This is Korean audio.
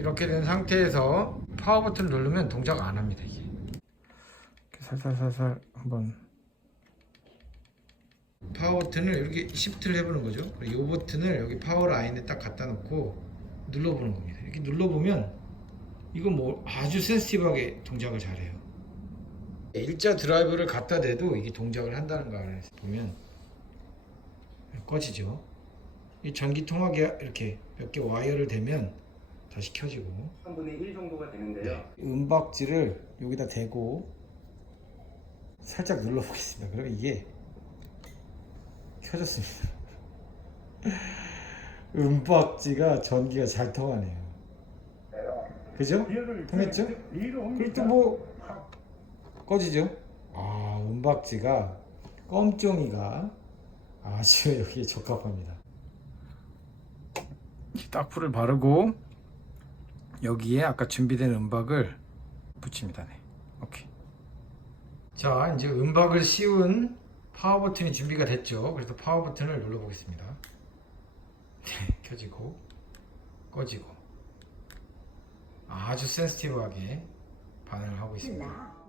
이렇게 된 상태에서 파워 버튼을 누르면 동작 안 합니다. 이게 이렇게 살살살살 한번 파워 버튼을 이렇게 시프트를 해보는 거죠. 그리고 이 버튼을 여기 파워 라인에 딱 갖다 놓고 눌러보는 겁니다. 이렇게 눌러보면 이거 뭐 아주 센시티브하게 동작을 잘해요. 일자 드라이브를 갖다 대도 이게 동작을 한다는 걸 보면 꺼지죠. 이 전기통하게 이렇게 몇 개 와이어를 대면 다시 켜지고 3분의 1 정도가 되는데요. 네. 은박지를 여기다 대고 살짝 눌러 보겠습니다. 그러면 이게 켜졌습니다. 은박지가 전기가 잘 통하네요. 그죠? 통했죠? 그리고 또 뭐 꺼지죠? 아, 은박지가 껌종이가 아주 여기에 적합합니다. 딱풀을 바르고 여기에 아까 준비된 은박을 붙입니다. 네. 오케이. 자, 이제 은박을 씌운 파워 버튼이 준비가 됐죠. 그래서 파워 버튼을 눌러 보겠습니다. 네, 켜지고 꺼지고 아주 센시티브하게 반응을 하고 있습니다.